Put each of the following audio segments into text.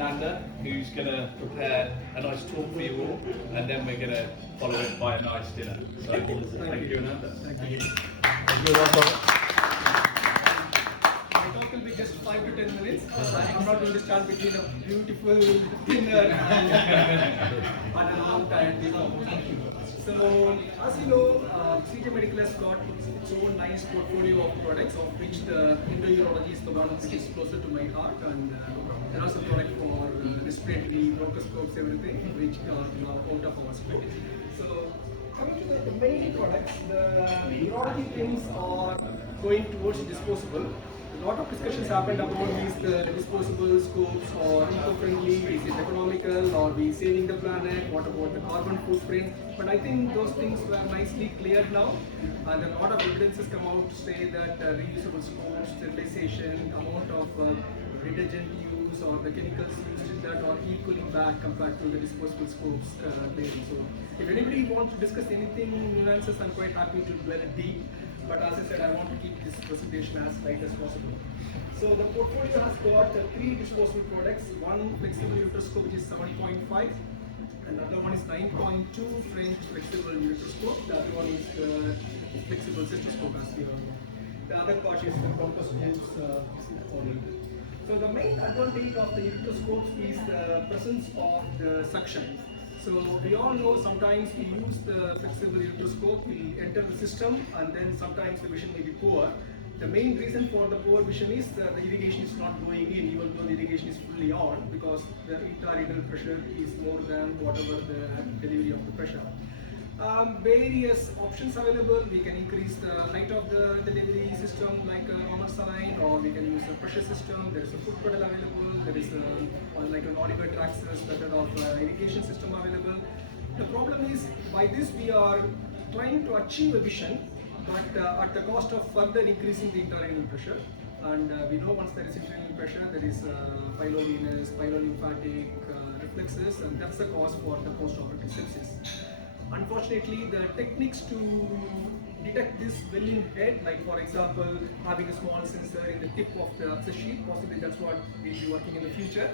Ananda, who's going to prepare a nice talk for you all, and then we're going to follow it by a nice dinner. So thank you, Ananda. Thank you. You're welcome. My talk will be just 5 to 10 minutes. I'm not going to start between a beautiful dinner and a long time dinner. So, as you know, CJ Medical has got its own nice portfolio of products, of which the endourology is the one which is closer to my heart, and there are some products for respiratory, bronchoscopes, everything, which are out of our scope. So, coming to the main products, the urology things are going towards disposable. A lot of discussions happened about these disposable scopes, or eco-friendly, is it economical, or we saving the planet, what about the carbon footprint. But I think those things were nicely cleared now, and a lot of evidences come out to say that reusable scopes, sterilization, amount of detergent use or the chemicals used in that are equally bad compared to the disposable scopes there. So if anybody wants to discuss anything nuances, I'm quite happy to dwell deep. But as I said, I want to keep this presentation as light as possible. So the portfolio has got 3 disposable products. One flexible ureteroscope, which is 70.5. Another one is 9.2 French flexible ureteroscope. The other one is the flexible cystoscope, as you know. The other part is the bronchoscopes. So the main advantage of the ureteroscopes is the presence of the suction. So we all know sometimes we use the flexible ureteroscope, we enter the system, and then sometimes the vision may be poor. The main reason for the poor vision is that the irrigation is not going in, even though the irrigation is fully on, because the intrarenal pressure is more than whatever the delivery of the pressure. Various options available. We can increase the height of the delivery system like a saline, or we can use a pressure system. There is a foot pedal available. There is like an oligotraxis method of irrigation system available. The problem is, by this we are trying to achieve a vision, but at the cost of further increasing the intrarenal pressure. And we know once there is intrarenal pressure, there is pylovenous, pylolymphatic reflexes, and that's the cause for the post-operative sepsis. Unfortunately, the techniques to detect this welling head, like for example, having a small sensor in the tip of the access sheet, possibly that's what we'll be working in the future,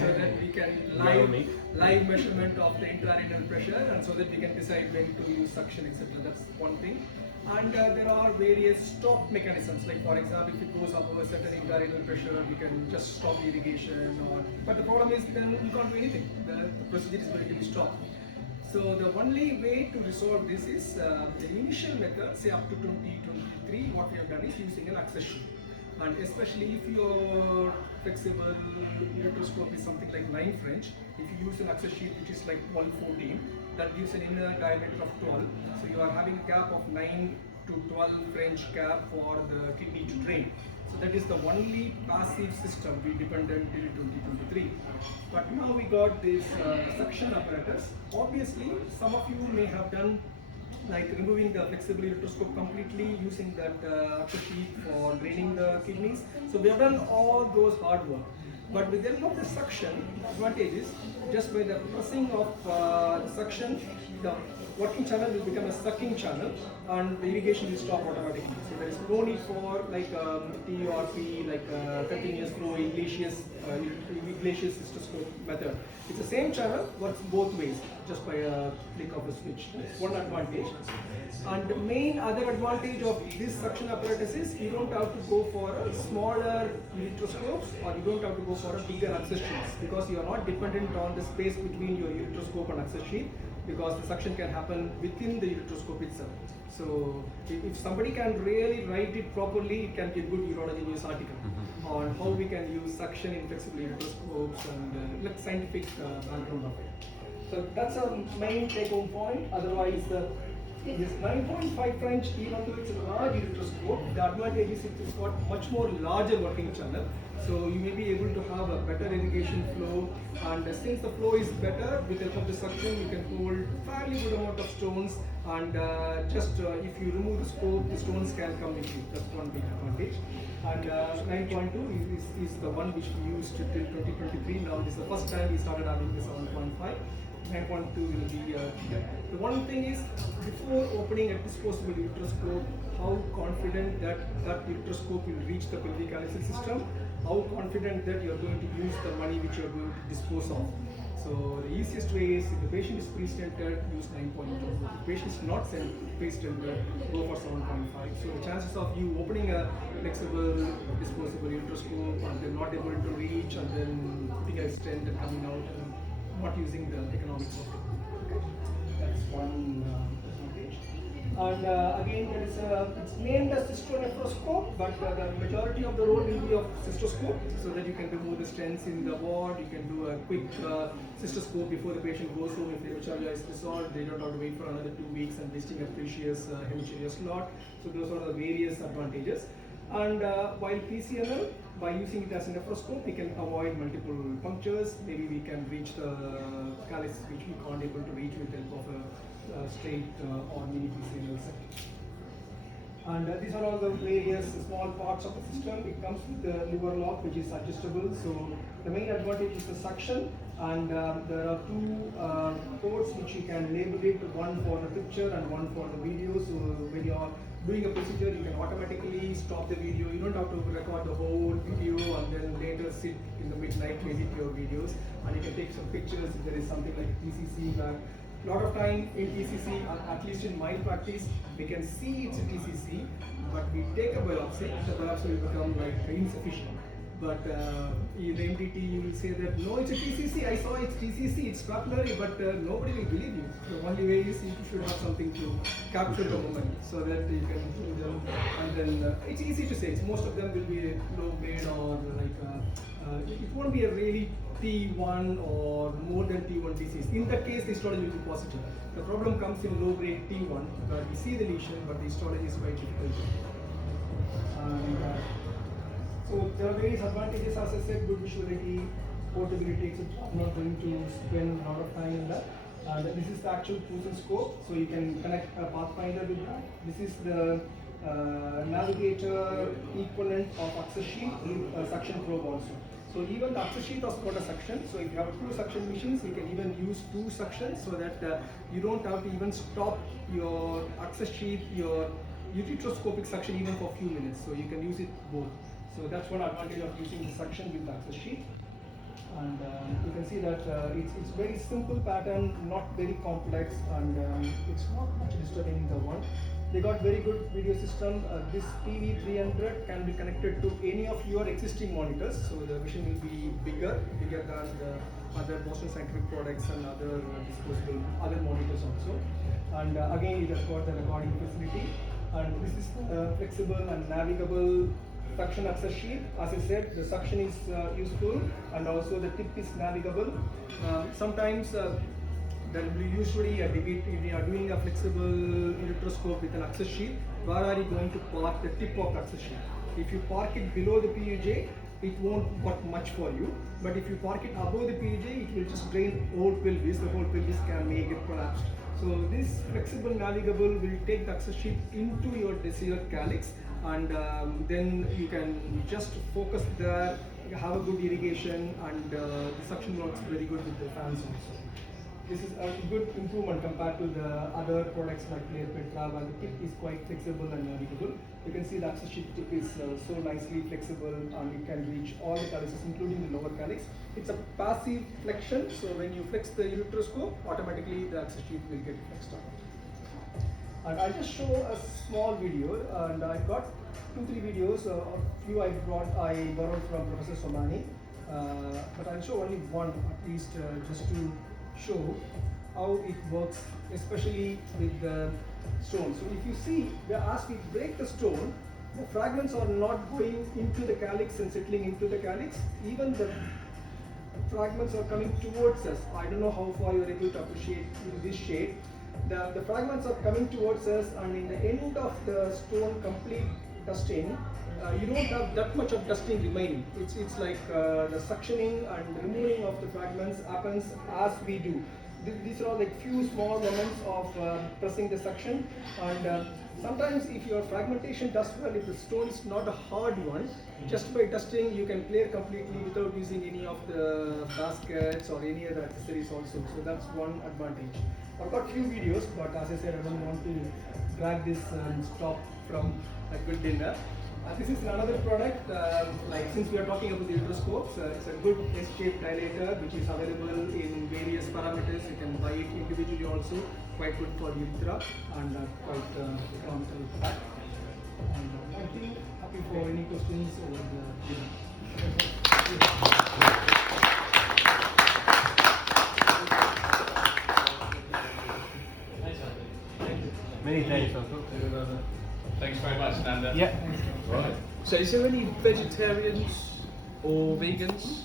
so that we can live measurement of the intrarenal pressure, and so that we can decide when to use suction, etc. That's one thing. And there are various stop mechanisms, like for example, if it goes above a certain intrarenal pressure, we can just stop the irrigation. But the problem is then you can't do anything. The procedure is going to be stopped. So the only way to resolve this is the initial method, say up to 2023, what we have done is using an access sheet. And especially if your flexible ureteroscope is something like 9 French, if you use an access sheet which is like 12-14, that gives an inner diameter of 12. So you are having a gap of 9 to 12 French gap for the kidney to drain. So that is the only passive system we depend on till 2023. But now we got this suction apparatus. Obviously, some of you may have done like removing the flexible ureteroscope completely, using that sheet for draining the kidneys. So we have done all those hard work. But with the help of the suction, the advantage is just by the pressing of the suction, the working channel will become a sucking channel, and the irrigation will stop automatically. So there is no need for like TURP, like continuous flow Iglesias cystoscope method. It's the same channel, works both ways, just by a flick of a switch. That's one advantage. And the main other advantage of this suction apparatus is you don't have to go for a smaller ureteroscopes, or you don't have to go for a bigger access sheets, because you are not dependent on the space between your ureteroscope and access sheet, because the suction can happen within the ureteroscope itself. So if somebody can really write it properly, it can be a good urology news article on how we can use suction in flexible ureteroscopes and like scientific background of it. So that's a main take-home point. Otherwise, this 9.5 French, even though it's a large ureteroscope, the advantage is it's got much more larger working channel. So you may be able to have a better irrigation flow, and since the flow is better, with the help of the suction, you can hold fairly good amount of stones, and if you remove the scope, the stones can come with you. That's one big advantage. And 9.2 is the one which we used till 2023. Now this is the first time we started having this 7.5. 9.2 will be the one thing is, before opening a disposable ureteroscope, how confident that ureteroscope will reach the pelvic anesthesia system, how confident that you're going to use the money which you're going to dispose of. So the easiest way is if the patient is pre-stented, use 9.2. If the patient is not pre-stented, go for 7.5. So the chances of you opening a flexible disposable ureteroscope and then not able to reach and then putting a stent and coming out and not using the economics of it. Okay? That's one advantage. And again, it's named as cystronephroscope, but the majority of the role will be of cystoscope, so that you can remove the stents in the ward. You can do a quick cystoscope before the patient goes home. If the hematuria is resolved, they don't have to wait for another 2 weeks and wasting a precious hematuria slot. So those are the various advantages. And while PCNL, by using it as a nephroscope, we can avoid multiple punctures. Maybe we can reach the calyx which we can't able to reach with the help of a straight or mini PCNL set. And these are all the various small parts of the system. It comes with the lever lock, which is adjustable. So the main advantage is the suction, and there are two ports which you can label it, one for the picture and one for the video. So when you are doing a procedure, you can automatically stop the video. You don't have to record the whole video and then later sit in the midnight to edit your videos. And you can take some pictures if there is something like TCC where a lot of time in TCC, at least in my practice, we can see it's a TCC, but we take a biopsy, the biopsy will become like insufficient. But in the MDT, you will say that no, it's a TCC, I saw it's TCC, it's papillary, but nobody will believe you. The only way is you should have something to capture the moment so that you can do them. And then it's easy to say, most of them will be low grade or like, it won't be a really T1 or more than T1 disease. In that case, the histology will be positive. The problem comes in low grade T1, where we see the lesion, but the histology is quite difficult. So there are various advantages, as I said, good visuality, portability, etc. I'm not going to spend a lot of time in that. This is the actual Pusen scope, so you can connect a pathfinder with that. This is the navigator equivalent of access sheet with a suction probe also. So even the access sheet has got a suction. So if you have 2 suction machines, you can even use 2 suctions so that you don't have to even stop your access sheet, your ureteroscopic suction even for a few minutes. So you can use it both. So that's one advantage of using the suction with the access sheet. And you can see that it's very simple pattern, not very complex, and it's not much disturbing in the one. They got very good video system. This PV300 can be connected to any of your existing monitors, so the vision will be bigger than the other Boston Scientific products and other disposable other monitors also. And again, it has got the recording facility. And this is flexible and navigable suction access sheet. As I said, the suction is useful, and also the tip is navigable. Sometimes there will be usually a debate if you are doing a flexible ureteroscope with an access sheet, where are you going to park the tip of the access sheet? If you park it below the PUJ, it won't work much for you. But if you park it above the PUJ, it will just drain whole pelvis. The whole pelvis can make it collapsed. So this flexible navigable will take the access sheet into your desired calyx, and then you can just focus there, have a good irrigation, and the suction works very good with the fans also. This is a good improvement compared to the other products like Clear Petra, where the tip is quite flexible and navigable. You can see the access sheet tip is so nicely flexible, and it can reach all the calyxes, including the lower calyx. It's a passive flexion, so when you flex the ureteroscope, automatically the access sheet will get flexed out. And I'll just show a small video, and I got 2-3 videos. A few I borrowed from Professor Somani, but I'll show only one at least, just to show how it works, especially with the stone. So if you see, as we break the stone, the fragments are not going into the calyx and settling into the calyx. Even the fragments are coming towards us. I don't know how far you're able to appreciate in this shade. The fragments are coming towards us, and in the end of the stone complete dusting, you don't have that much of dusting remaining. It's like the suctioning and removing of the fragments happens as we do. These are all like few small moments of pressing the suction, and sometimes if your fragmentation does well, if the stone is not a hard one, just by dusting you can clear completely without using any of the baskets or any other accessories also. So that's one advantage. I've got few videos, but as I said, I don't want to drag this and stop from a good dinner. This is another product, like since we are talking about the uteroscopes, it's a good S-shaped dilator which is available in various parameters. You can buy it individually also, quite good for urethra and quite economical pack. And I think happy for any questions over Many thanks, Uncle. Thanks very much, Nanda. Yeah. Right. So is there any vegetarians or vegans?